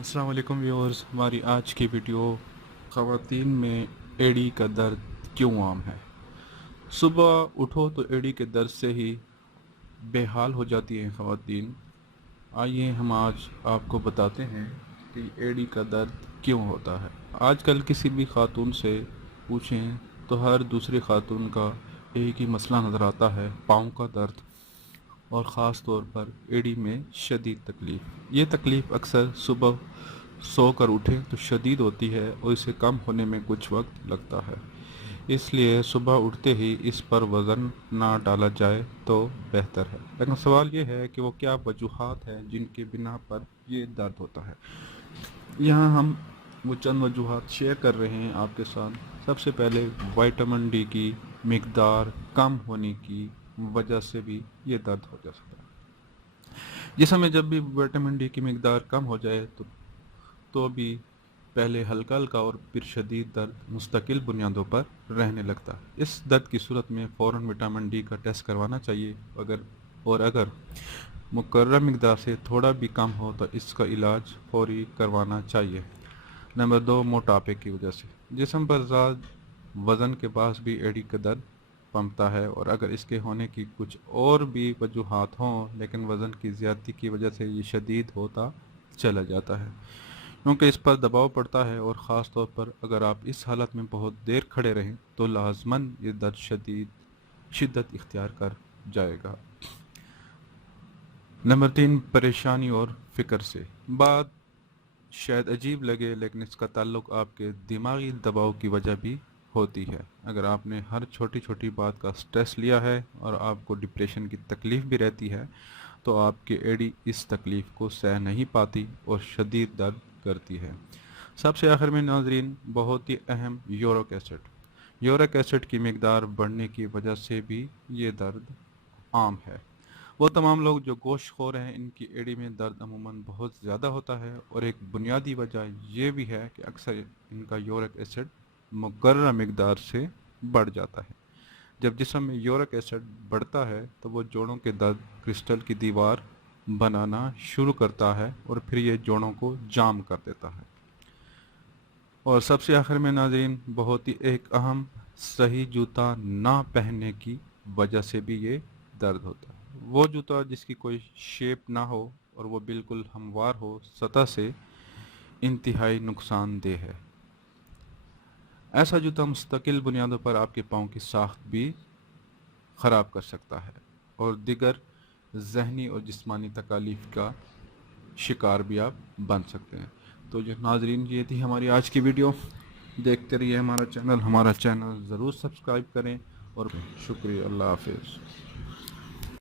अस्सलाम वालेकुम व्यूअर्स। हमारी आज की वीडियो ख़वातीन में एड़ी का दर्द क्यों आम है। सुबह उठो तो एड़ी के दर्द से ही बेहाल हो जाती हैं ख़वातीन। आइए हम आज आपको बताते हैं कि एड़ी का दर्द क्यों होता है। आजकल किसी भी खातून से पूछें तो हर दूसरी खातून का एक ही मसला नज़र आता है, पाँव का दर्द और ख़ास तौर पर एड़ी में शदीद तकलीफ़। ये तकलीफ़ अक्सर सुबह सो कर उठें तो शदीद होती है और इसे कम होने में कुछ वक्त लगता है। इसलिए सुबह उठते ही इस पर वज़न ना डाला जाए तो बेहतर है। लेकिन सवाल ये है कि वो क्या वजूहात हैं जिनके बिना पर ये दर्द होता है। यहाँ हम वो चंद वजूहात शेयर कर रहे हैं आपके साथ। सबसे पहले विटामिन डी की मिकदार कम होने की वजह से भी ये दर्द हो जा सकता है। जिसम में जब भी विटामिन डी की मिकदार कम हो जाए तो भी पहले हल्का हल्का और फिर शदीद दर्द मुस्तकिल बुनियादों पर रहने लगता है। इस दर्द की सूरत में फ़ौरन विटामिन डी का टेस्ट करवाना चाहिए। अगर मुकर्रर मिकदार से थोड़ा भी कम हो तो इसका इलाज फौरी करवाना चाहिए। नंबर 2, मोटापे की वजह से जिस्म पर ज़्यादा वज़न के पास भी एड़ी का दर्द पनपता है, और अगर इसके होने की कुछ और भी वजूहात हों लेकिन वज़न की ज़्यादती की वजह से ये शदीद होता चला जाता है क्योंकि इस पर दबाव पड़ता है, और ख़ास तौर पर अगर आप इस हालत में बहुत देर खड़े रहें तो लाजमन ये दर्द शिद्दत इख्तियार कर जाएगा। नंबर 3, परेशानी और फ़िक्र से। बात शायद अजीब लगे लेकिन इसका ताल्लुक़ आपके दिमागी दबाव की वजह भी होती है। अगर आपने हर छोटी छोटी बात का स्ट्रेस लिया है और आपको डिप्रेशन की तकलीफ़ भी रहती है तो आपकी एड़ी इस तकलीफ़ को सह नहीं पाती और शदीद दर्द करती है। सबसे आखिर में नाजरीन, बहुत ही अहम यूरिक एसिड की मिकदार बढ़ने की वजह से भी ये दर्द आम है। वो तमाम लोग जो गोश्तखोर हैं इनकी एड़ी में दर्द अमूमन बहुत ज़्यादा होता है, और एक बुनियादी वजह ये भी है कि अक्सर इनका यूरिक एसिड मुकर्रर मिकदार से बढ़ जाता है। जब जिस्म में यूरिक एसिड बढ़ता है तो वो जोड़ों के दर्द क्रिस्टल की दीवार बनाना शुरू करता है और फिर ये जोड़ों को जाम कर देता है। और सबसे आखिर में नाज़रीन, बहुत ही एक अहम, सही जूता ना पहनने की वजह से भी ये दर्द होता है। वो जूता जिसकी कोई शेप ना हो और वो बिल्कुल हमवार हो सतह से, इंतहाई नुकसानदेह है। ऐसा जूता मुस्तकिल बुनियादों पर आपके पाँव की साख्त भी ख़राब कर सकता है और दिगर ज़हनी और जिस्मानी तकालीफ का शिकार भी आप बन सकते हैं। तो जो नाजरीन, ये थी हमारी आज की वीडियो। देखते रहिए हमारा चैनल ज़रूर सब्सक्राइब करें और शुक्रिया। अल्लाह हाफिज़।